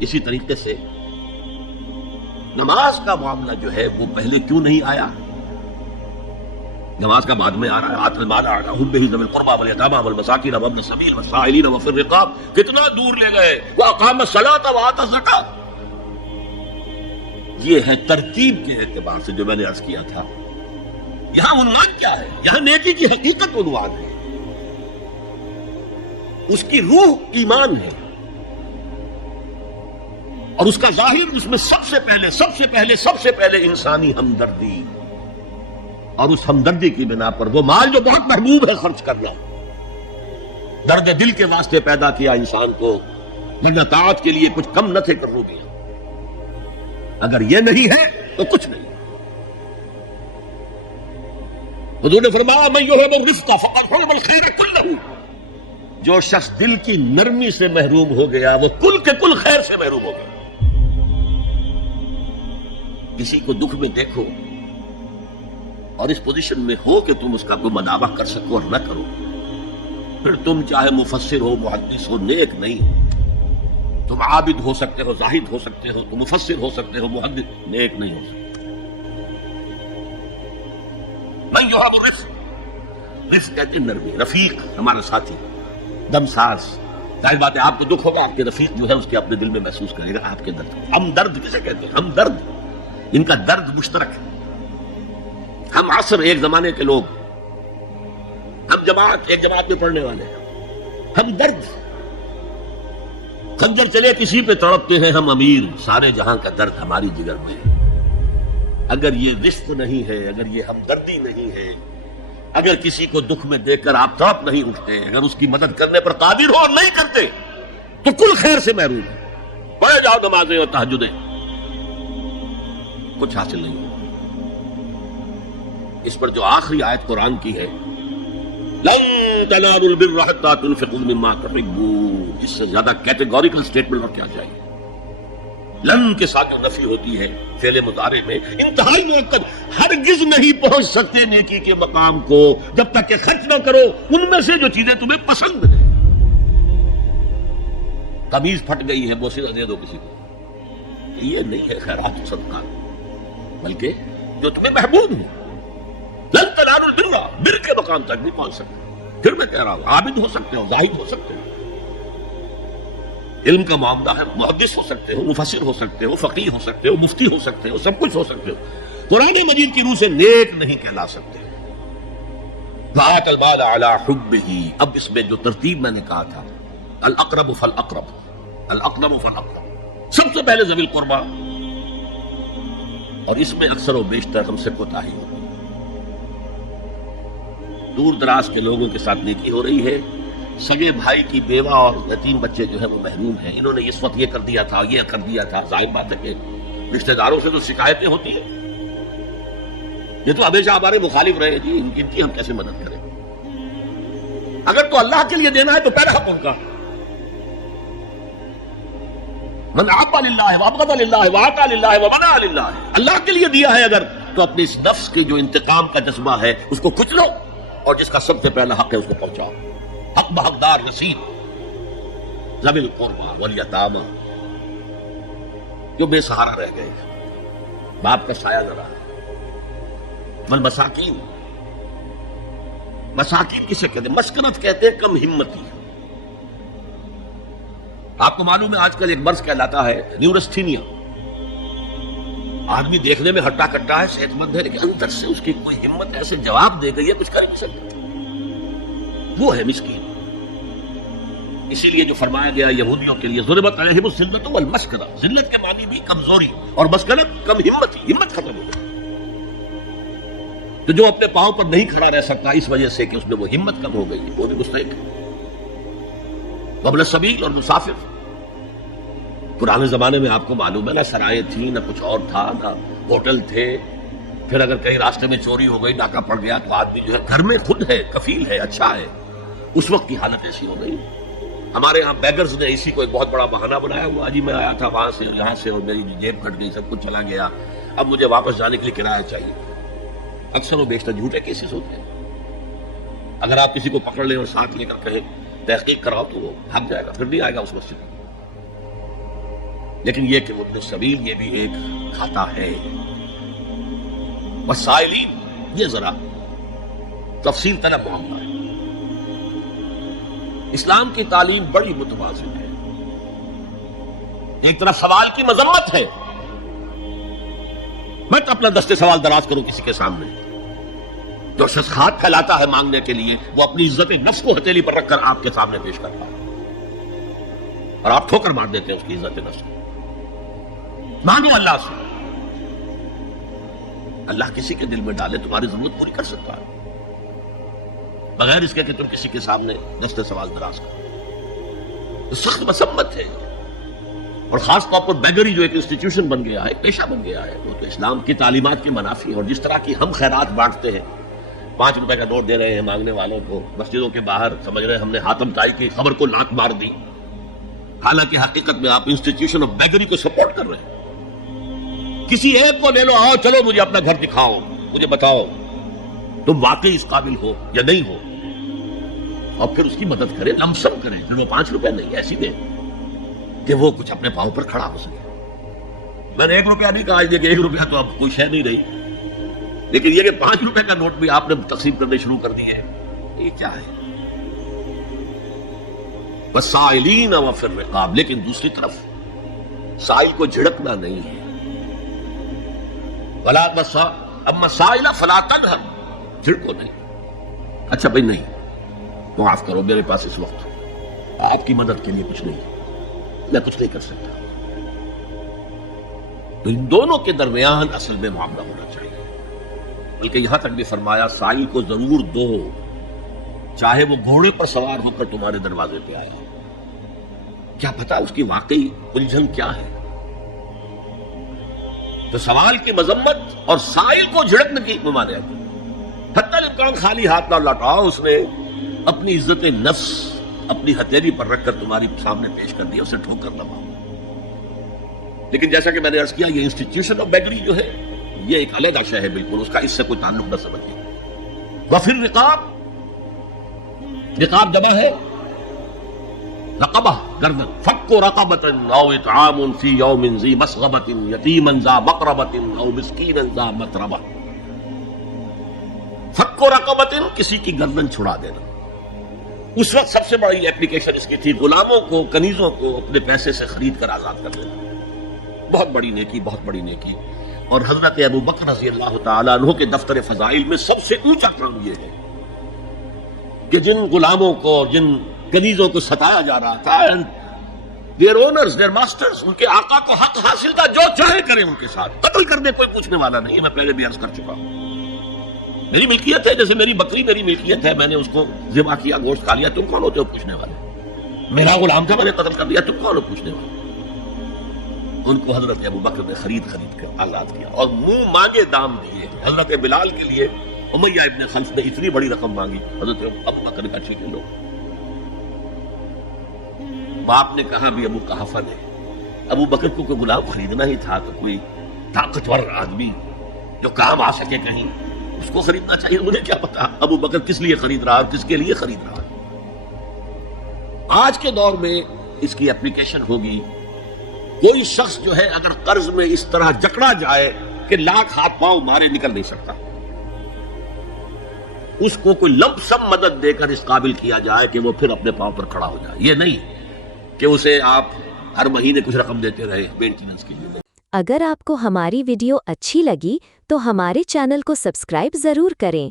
اسی طریقے سے نماز کا معاملہ جو ہے وہ پہلے کیوں نہیں آیا؟ نماز کا بعد میں آ رہا ہے. آت المال علی حبہ ذوی القربى والیتامى والمساکین وابن السبیل والسائلین وفی الرقاب. کتنا دور لے گئے. واقام الصلاۃ وآتى الزکاۃ. یہ ہے ترتیب کے اعتبار سے جو میں نے عرض کیا تھا. یہاں عنوان کیا ہے؟ یہاں نیکی کی حقیقت عنوان ہے. اس کی روح ایمان ہے اور اس کا ظاہر اس میں سب سے پہلے انسانی ہمدردی، اور اس ہمدردی کی بنا پر وہ مال جو بہت محبوب ہے خرچ کرنا. درد دل کے واسطے پیدا کیا انسان کو، ورنہ طاعت کے لیے کچھ کم نہ تھے کرو گے. اگر یہ نہیں ہے تو کچھ نہیں. حضور نے فرمایا من یحب الرفق فقد حرم الخیر کلہ. جو شخص دل کی نرمی سے محروم ہو گیا وہ کل کے کل خیر سے محروم ہو گیا. کسی کو دکھ میں دیکھو اور اس پوزیشن میں ہو کہ تم اس کا کوئی مداوع کر سکو اور نہ کرو، پھر تم چاہے مفسر ہو، محدث ہو، نیک نہیں ہو. تم عابد ہو سکتے ہو، زاہد ہو سکتے ہو، تم مفسر ہو سکتے ہو، محدث، نیک نہیں ہو سکتے. من یحب الرفق، رفق کہتے ہیں نرمی. رفیق ہمارا ساتھی، دم ساز. ظاہر بات ہے آپ کو دکھ ہوگا، آپ کے رفیق جو ہے اس کے اپنے دل میں محسوس کرے گا آپ کے درد. ہم درد کسے کہتے ہیں؟ ہم درد. ان کا درد مشترک ہے. ہم عصر ایک زمانے کے لوگ، ہم جماعت ایک جماعت میں پڑھنے والے ہیں. ہم درد. خنجر چلے کسی پہ تڑپتے ہیں ہم امیر. سارے جہاں کا درد ہماری جگر میں ہے. اگر یہ رفق نہیں ہے، اگر یہ ہمدردی نہیں ہے، اگر کسی کو دکھ میں دیکھ کر آپ تڑپ نہیں اٹھتے، اگر اس کی مدد کرنے پر قادر ہو اور نہیں کرتے تو کل خیر سے محروم ہے. پڑھے جاؤ نمازیں اور تہجدیں، کچھ حاصل نہیں. اس پر جو آخری آیت قرآن کی ہے لن تنالوا البر حتى تنفقوا مما تحبون، اس سے زیادہ کیٹیگوریکل سٹیٹمنٹ اور کیا چاہیے. لن کے ساتھ جو نفی ہوتی ہے فعل مضارع میں انتہائی مؤکد، ہرگز نہیں پہنچ سکتے نیکی کے مقام کو جب تک کہ خرچ نہ کرو ان میں سے جو چیزیں تمہیں پسند ہیں. قمیض پھٹ گئی ہے، بوسیدہ دے دو کسی کو، یہ نہیں ہے خیرات و صدقہ، بلکہ جو تمہیں محبوب ہے. لن تنالوا البر، بر کے مقام تک نہیں پہنچ سکتے. پھر میں کہہ رہا ہوں عابد ہو سکتے ہو، زاہد ہو سکتے ہو، علم کا معاملہ ہے، محدث ہو سکتے ہو، مفسر ہو سکتے ہو، فقیہ ہو سکتے ہو، مفتی ہو سکتے ہو، سب کچھ ہو سکتے ہو. قرآن مجید کی روح سے نیک نہیں کہلا سکتے. وآت المال علی حبہ. اب اس میں جو ترتیب میں نے کہا تھا الاقرب فالاقرب، الاقرب فالاقرب، سب سے پہلے ذوی القربیٰ. اور اس میں اکثر و بیشتر ہم سے کوتاہی ہوتی ہے. دور دراز کے لوگوں کے ساتھ نیکی ہو رہی ہے. سگے بھائی کی بیوہ اور یتیم بچے جو ہے وہ محروم ہیں. انہوں نے اس وقت یہ کر دیا تھا، یہ کر دیا تھا. ظاہر بات ہے کہ رشتہ داروں سے تو شکایتیں ہوتی ہیں. یہ تو ہمیشہ ہمارے مخالف رہے جی، ان کی ہم کیسے مدد کریں؟ اگر تو اللہ کے لیے دینا ہے تو پہلا حق ان کا. من عطا للہ وابغض للہ وعطا للہ ومنع للہ. اللہ کے لیے دیا ہے اگر تو اپنے اس نفس کے جو انتقام کا جذبہ ہے اس کو کچلو، اور جس کا سب سے پہلا حق ہے اس کو پہنچاؤ. حق بحقدار رسید ذوی القربیٰ والیتامى، جو بے سہارا رہ گئے، باپ کا سایہ نہ رہا. والمساکین، مساکین کسے کہتے ہیں؟ مسکنت کہتے ہیں کم ہمتی. آپ کو معلوم ہے آج کل ایک مرض کہلاتا ہے نیورستھینیا. آدمی دیکھنے میں ہٹا کٹا ہے، صحت مند ہے، لیکن اندر سے اس کی کوئی ہمت ایسے جواب دے گئی ہے کچھ کر نہیں سکتا. وہ ہے مسکین. اسی لیے جو فرمایا گیا یہودیوں کے لیے ضربت علیہم الذلۃ والمسکنہ، ذلت کے معنی بھی کمزوری اور مسکنت کم ہمتی، ہمت ختم ہو گئی. تو جو اپنے پاؤں پر نہیں کھڑا رہ سکتا اس وجہ سے کہ اس میں وہ ہمت کم ہو گئی، وہ بھی مستحق ہے. وابن السبیل اور مسافر. پرانے زمانے میں آپ کو معلوم ہے نہ سرائیں تھیں، نہ کچھ اور تھا، نہ ہوٹل تھے. پھر اگر کہیں راستے میں چوری ہو گئی، ڈاکہ پڑ گیا، تو آدمی جو ہے گھر میں خود ہے، کفیل ہے، اچھا ہے. اس وقت کی حالت ایسی ہو گئی. ہمارے ہاں بیگرز نے اسی کو ایک بہت بڑا بہانہ بنایا ہوا، جی میں آیا تھا وہاں سے یہاں سے اور میری جیب کٹ گئی، سب کچھ چلا گیا، اب مجھے واپس جانے کے لیے کرایہ چاہیے. اکثر و بیشتر جھوٹے کیسز ہوتے ہیں. اگر آپ کسی کو پکڑ لیں اور ساتھ لے کر کہیں تحقیق کراؤ تو وہ بھاگ جائے گا، پھر نہیں آئے گا اس مسجد. لیکن یہ کہ ابن سبیل یہ بھی ایک کھاتا ہے. وسائلین یہ ذرا تفصیل طلب معاملہ ہے. اسلام کی تعلیم بڑی متوازن ہے. ایک طرف سوال کی مذمت ہے، میں تو اپنا دستے سوال دراز کروں کسی کے سامنے. جو شخص ہاتھ پھیلاتا ہے مانگنے کے لیے وہ اپنی عزت نفس کو ہتھیلی پر رکھ کر آپ کے سامنے پیش کرتا ہے اور آپ ٹھوکر مار دیتے ہیں اس کی عزت نفس کو. مانگو اللہ سے. اللہ کسی کے دل میں ڈالے تمہاری ضرورت پوری کر سکتا ہے بغیر اس کے کہ تم کسی کے سامنے دستے سوال دراز کرو. سخت مذمت ہے. اور خاص طور پر بیگری جو ایک انسٹیٹیوشن بن گیا ہے، پیشہ بن گیا ہے، وہ تو اسلام کی تعلیمات کے منافی. اور جس طرح کی ہم خیرات بانٹتے ہیں، 5 روپے کا نوٹ دے رہے ہیں مانگنے والوں کو مسجدوں کے باہر، سمجھ رہے ہیں ہم نے حاتم طائی کی خبر کو لات مار دی، حالانکہ حقیقت میں آپ انسٹیٹیوشن آف بیگری کو سپورٹ کر رہے ہیں. کسی ایک کو لے لو، آؤ چلو مجھے اپنا گھر دکھاؤ، مجھے بتاؤ تم واقعی اس قابل ہو یا نہیں ہو، اور پھر اس کی مدد کرے، لمسم کرے. پھر وہ 5 روپے نہیں ایسی دے کہ وہ کچھ اپنے پاؤں پر کھڑا ہو سکے. میں نے 1 روپیہ نہیں کہا کہ 1 روپیہ تو اب کوئی شے نہیں رہی، لیکن یہ کہ 5 روپے کا نوٹ بھی آپ نے تقسیم کرنے شروع کر دیے، یہ کیا ہے؟ وسائلین وفی الرقاب. لیکن دوسری طرف سائل کو جھڑکنا نہیں ہے. ولا اما سائل فلا تنہر، جھڑکو نہیں. اچھا بھائی نہیں، معاف کرو میرے پاس اس وقت آپ کی مدد کے لیے کچھ نہیں، میں کچھ نہیں کر سکتا. تو ان دونوں کے درمیان اصل میں معاملہ ہونا چاہیے. بلکہ یہاں تک بھی فرمایا سائل کو ضرور دو، چاہے وہ گھوڑے پر سوار ہو کر تمہارے دروازے پہ آیا. کیا پتا اس کی واقعی الجھن کیا ہے. تو سوال کی مذمت اور سائل کو جھڑکنے کی ممانعت. حتی الامکان خالی ہاتھ نہ لوٹاؤ. اس نے اپنی عزت نفس اپنی ہتھیلی پر رکھ کر تمہاری سامنے پیش کر دیا، اسے ٹھوکر نہ مارو. لیکن جیسا کہ میں نے عرض کیا، یہ انسٹیٹیوشن آف بیگری جو ہے یہ ایک علیحدہ شے ہے بالکل، اس کا اس سے کوئی تعلق نہ سمجھیے. وفی الرقاب، رقاب جمع ہے رقبہ، گردن. فک رقبۃ او اطعام فی یوم ذی مسغبۃ یتیما ذا مقربۃ او مسکینا ذا متربہ. فک رقبۃ، کسی کی گردن چھڑا دینا. اس وقت سب سے بڑی اپلیکیشن اس کی تھی غلاموں کو، کنیزوں کو اپنے پیسے سے خرید کر آزاد کر دینا. بہت بڑی نیکی، بہت بڑی نیکی. اور حضرت ابو بکر رضی اللہ تعالیٰ عنہ کے دفتر فضائل میں سب سے اونچا کام یہ ہے کہ جن غلاموں کو، جن کنیزوں کو ستایا جا رہا تھا، their owners, their masters، ان کے آقا کو حق حاصل تھا، جو چاہے کریں ان کے ساتھ، قتل کر دے، کوئی پوچھنے والا نہیں. میں پہلے بھی عرض کر چکا ہوں، میری ملکیت ہے، جیسے میری بکری میری ملکیت ہے، میں نے اس کو ذبح کیا، گوشت کھا لیا، تم کون ہوتے ہو پوچھنے والے؟ میرا غلام تھا، میں نے قتل کر دیا، تم کون ہو پوچھنے والے؟ ان کو حضرت ابو بکر نے خرید کر آزاد کیا اور منہ مانگے دام دیے. حضرت بلال کے لیے امیہ ابن خلف نے اتنی بڑی رقم مانگی، حضرت ابو بکر نے کہا ٹھیک ہے لو. باپ نے کہا بھی ابو قحافہ نے، ابو بکر کو کوئی غلام خریدنا ہی تھا تو کوئی طاقتور آدمی جو کام آ سکے کہیں، اس کو خریدنا چاہیے. مجھے کیا پتا ابو بکر کس لیے خرید رہا اور کس کے لیے خرید رہا. آج کے دور میں اس کی اپلیکیشن ہوگی. کوئی شخص جو ہے اگر قرض میں اس طرح جکڑا جائے کہ لاکھ ہاتھ پاؤں مارے نکل نہیں سکتا، اس کو کوئی لمپ سم مدد دے کر اس قابل کیا جائے کہ وہ پھر اپنے پاؤں پر کھڑا ہو جائے. یہ نہیں کہ اسے آپ ہر مہینے کچھ رقم دیتے رہے مینٹیننس کے لیے. اگر آپ کو ہماری ویڈیو اچھی لگی تو ہمارے چینل کو سبسکرائب ضرور کریں.